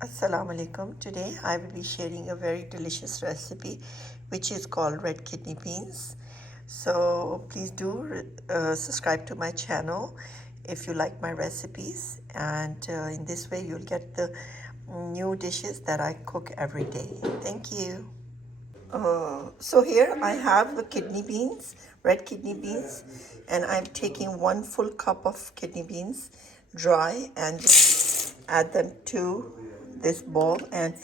Assalamu alaikum. Today I will be sharing a very delicious recipe which is called red kidney beans. So please do subscribe to my channel if you like my recipes, and in this way you'll get the new dishes that I cook every day. Thank you. So here I have the kidney beans, red kidney beans, and I'm taking 1 full cup of kidney beans dry and just add them to this bowl, and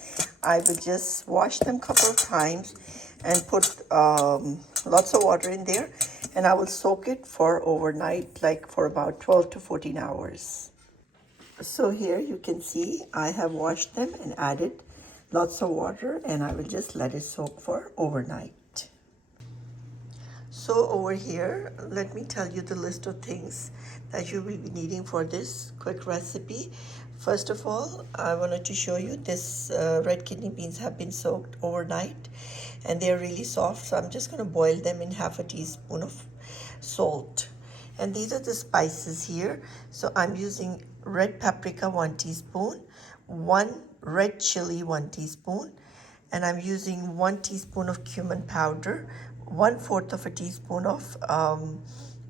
I will just wash them a couple of times and put lots of water in there, and I will soak it for overnight, like for about 12 to 14 hours. So here you can see I have washed them and added lots of water, and I will just let it soak for overnight. So over here, let me tell you the list of things that you will be needing for this quick recipe. First of all, I wanted to show you this red kidney beans have been soaked overnight and they're really soft. So I'm just going to boil them in half a teaspoon of salt. And these are the spices here. So I'm using red paprika 1 teaspoon, 1 red chili 1 teaspoon, and I'm using 1 teaspoon of cumin powder, 1/4 of a teaspoon of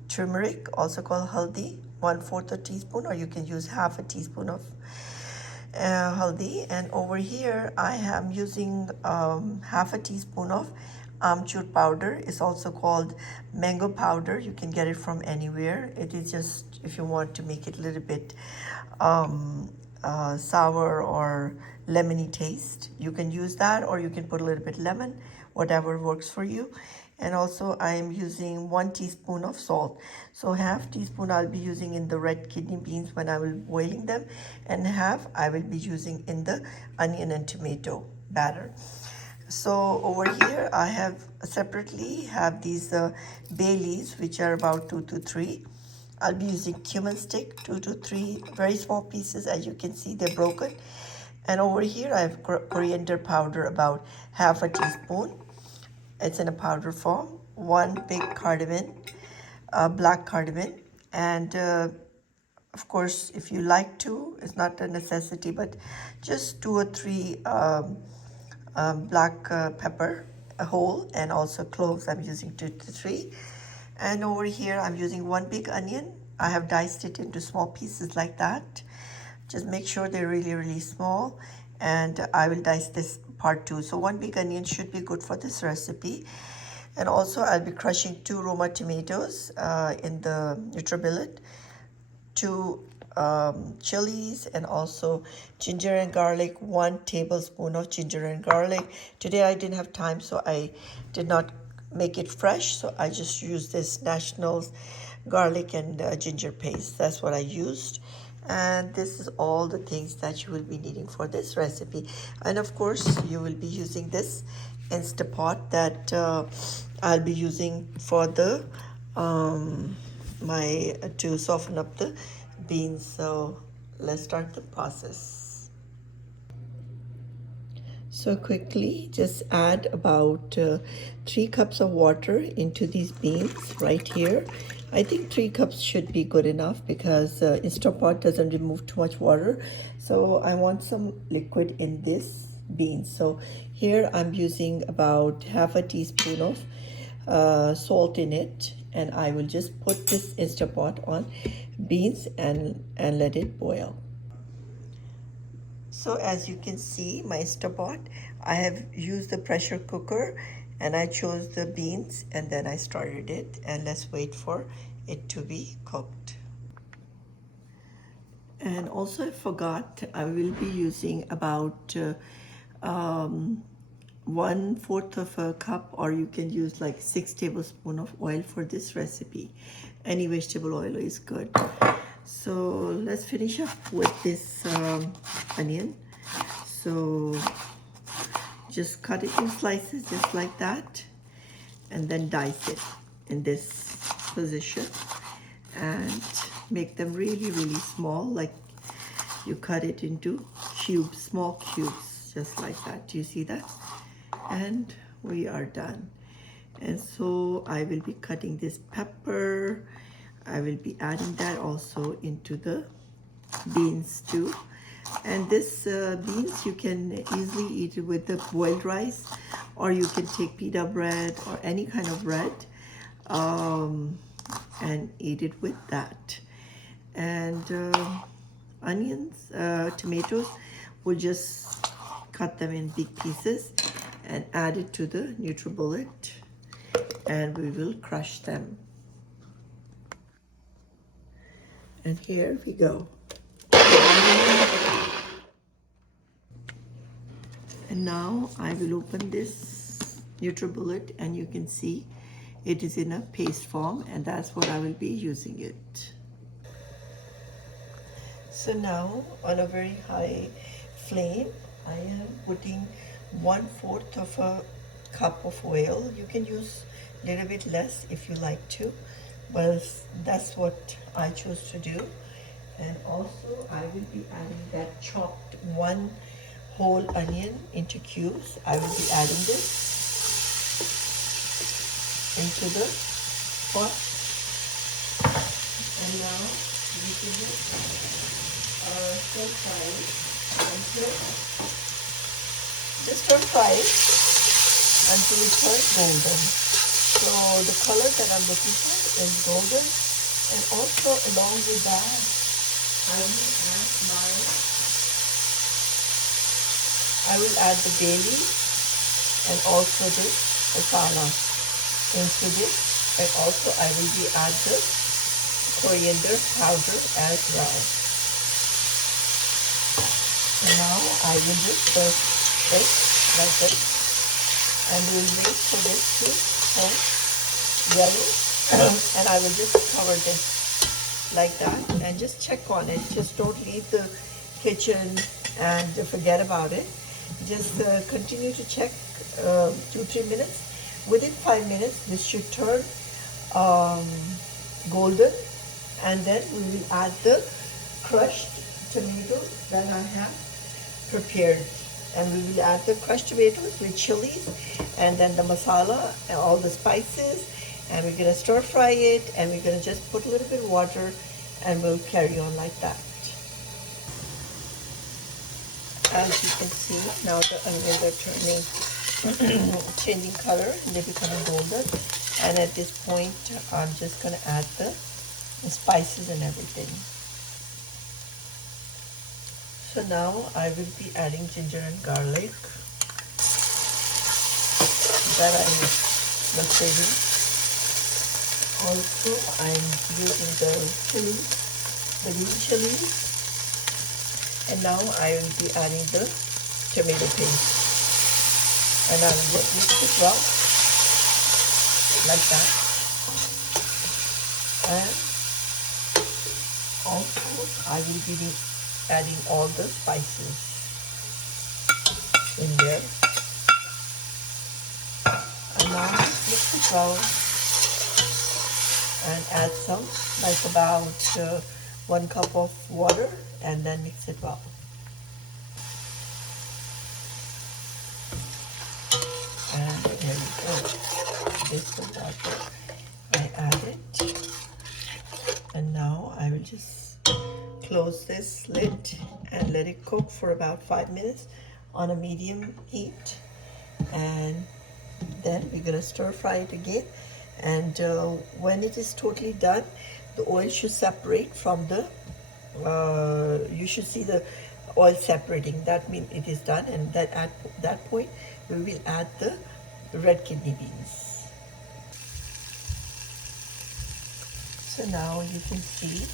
turmeric, also called haldi, 1/4 a teaspoon, or you can use half a teaspoon of haldi. And over here I am using half a teaspoon of amchur powder. It's also called mango powder. You can get it from anywhere. It is just if you want to make it a little bit sour or lemony taste, you can use that, or you can put a little bit lemon, whatever works for you. And also I am using 1 teaspoon of salt. So half teaspoon I'll be using in the red kidney beans when I will boiling them, and half I will be using in the onion and tomato batter. So over here I have separately have these bay leaves, which are about 2 to 3. I'll be using cumin stick, 2 to 3 very small pieces. As you can see, they're broken. And over here I have coriander powder, about half a teaspoon. It's in a powder form. 1 big cardamom, black cardamom, and of course, if you like to, it's not a necessity, but just 2 or 3 black pepper, a whole, and also cloves. I'm using 2 to 3. And over here I'm using 1 big onion. I have diced it into small pieces like that. Just make sure they're really small, and I will dice this part too. So 1 big onion should be good for this recipe. And also I'll be crushing 2 Roma tomatoes in the NutriBillet, 2 chilies, and also ginger and garlic, 1 tablespoon of ginger and garlic. Today I didn't have time, so I did not make it fresh, so I just used this Nationals garlic and ginger paste. That's what I used. And this is all the things that you will be needing for this recipe. And of course you will be using this Instapot that I'll be using for the to soften up the beans. So let's start the process. So quickly, just add about 3 cups of water into these beans right here. I think 3 cups should be good enough because Instapot doesn't remove too much water. So I want some liquid in this beans. So here I'm using about half a teaspoon of salt in it, and I will just put this Instapot on beans and let it boil. So as you can see, my Instapot, I have used the pressure cooker, and I chose the beans and then I started it, and let's wait for it to be cooked. And also I forgot, I will be using about 1/4 of a cup, or you can use like 6 tablespoons of oil for this recipe. Any vegetable oil is good. So let's finish up with this onion. So just cut it in slices just like that, and then dice it in this position and make them really small, like you cut it into cubes, small cubes, just like that. Do you see that? And we are done. And so I will be cutting this pepper. I will be adding that also into the beans too. And this beans, you can easily eat it with the boiled rice, or you can take pita bread or any kind of bread and eat it with that. And onions, tomatoes, we'll just cut them in big pieces and add it to the NutriBullet, and we will crush them. And here we go. And now I will open this NutriBullet, and you can see it is in a paste form, and that's what I will be using it. So now on a very high flame, I am putting 1/4 of a cup of oil. You can use a little bit less if you like to, but that's what I chose to do. And also I will be adding that chopped one whole onion into cubes. I will be adding this into the pot. And now we can stir fry it until just stir fry it until it turns golden. So the color that I'm looking for is golden, and also along with that I will add the bay leaf and also this masala into this, and also I will be add the coriander powder as well. And now I will just stir it like this, and we'll wait for this to turn yellow and I will just cover this like that and just check on it. Just don't leave the kitchen and forget about it. Just continue to check 2-3 minutes. Within 5 minutes this should turn golden, and then we will add the crushed tomatoes that I have prepared, and we will add the crushed tomatoes with chilies and then the masala and all the spices, and we're going to stir fry it, and we're going to just put a little bit of water, and we'll carry on like that. As you can see, now the onions are turning changing color, and they're becoming golden, and at this point I'm just going to add the spices and everything. So now I will be adding ginger and garlic that I'm saving. Also I'm using the chili, the green chilies, and now I will be adding the tomato paste, and I will just mix it well like that. And also I will be adding all the spices in there, and now mix it well and add some, like about 1 cup of water, and then mix it well. And here we go. This is the water I added, and now I will just close this lid and let it cook for about 5 minutes on a medium heat, and then we're gonna stir fry it again. And when it is totally done, the oil should separate from the you should see the oil separating. That means it is done, and that at that point we will add the red kidney beans. So now you can see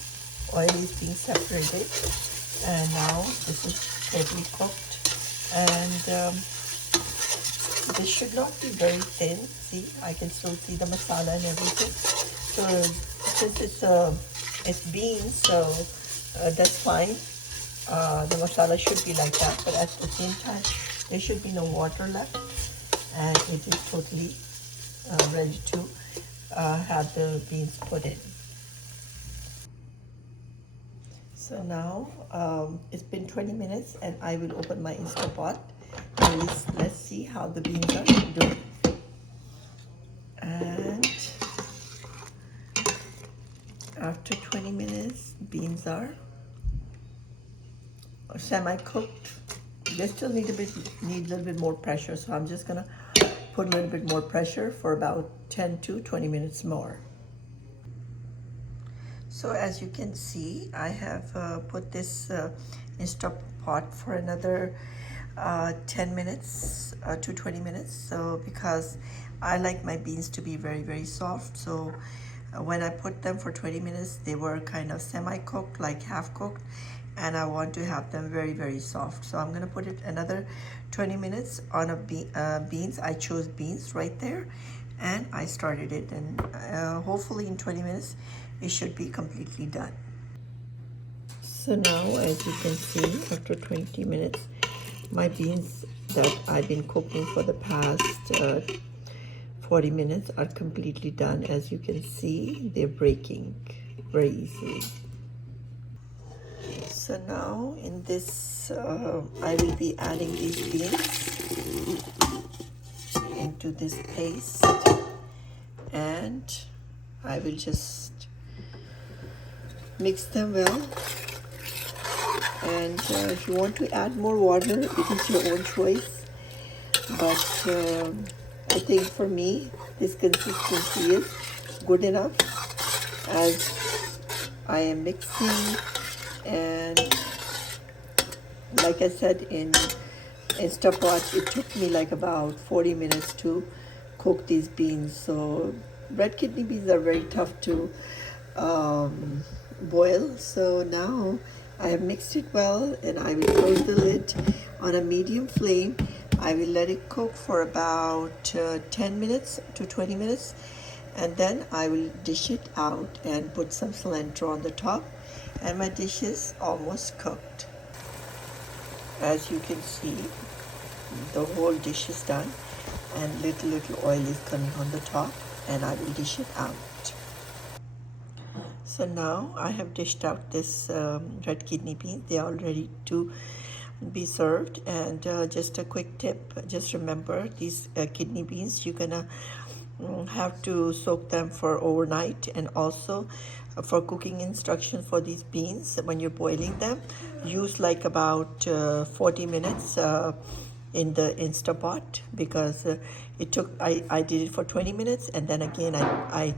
oil is being separated, and now this is totally cooked, and this should not be very thin. See, I can still see the masala and everything. So since it's beans, so that's fine. The masala should be like that, but at the same time there should be no water left, and it is totally ready to have the beans put in. So now it's been 20 minutes, and I will open my Instapot, and let's see how the beans are doing. And after 20 minutes, beans are semi-cooked. They still need a little bit more pressure, so I'm just gonna put a little bit more pressure for about 10 to 20 minutes more. So as you can see, I have put this Instant Pot for another 10 minutes to 20 minutes. So because I like my beans to be very soft, so when I put them for 20 minutes, they were kind of semi-cooked, like half-cooked, and I want to have them very soft. So I'm gonna put it another 20 minutes on beans. I chose beans right there, and I started it, and hopefully in 20 minutes it should be completely done. So now, as you can see, after 20 minutes, my beans that I've been cooking for the past 40 minutes are completely done. As you can see, they're breaking very easily. So now in this, I will be adding these beans into this paste, and I will just mix them well. And if you want to add more water, it is your own choice, but I think for me this consistency is good enough, as I am mixing. And like I said, in Instant Pot, it took me like about 40 minutes to cook these beans. So red kidney beans are very tough to boil. So now I have mixed it well, and I will close the lid on a medium flame. I will let it cook for about 10 minutes to 20 minutes, and then I will dish it out and put some cilantro on the top, and my dish is almost cooked. As you can see, the whole dish is done, and little oil is coming on the top, and I will dish it out. So now I have dished out this red kidney beans. They are ready to be served. And just a quick tip, just remember these kidney beans, you're gonna have to soak them for overnight. And also for cooking instructions for these beans, when you're boiling them, use like about 40 minutes in the Instant Pot, because it took, I did it for 20 minutes, and then again I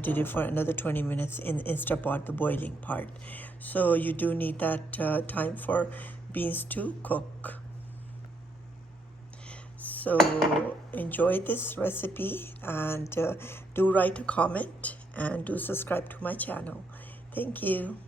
did it for another 20 minutes in Instant Pot, the boiling part. So you do need that time for beans to cook. So enjoy this recipe, and do write a comment, and do subscribe to my channel. Thank you.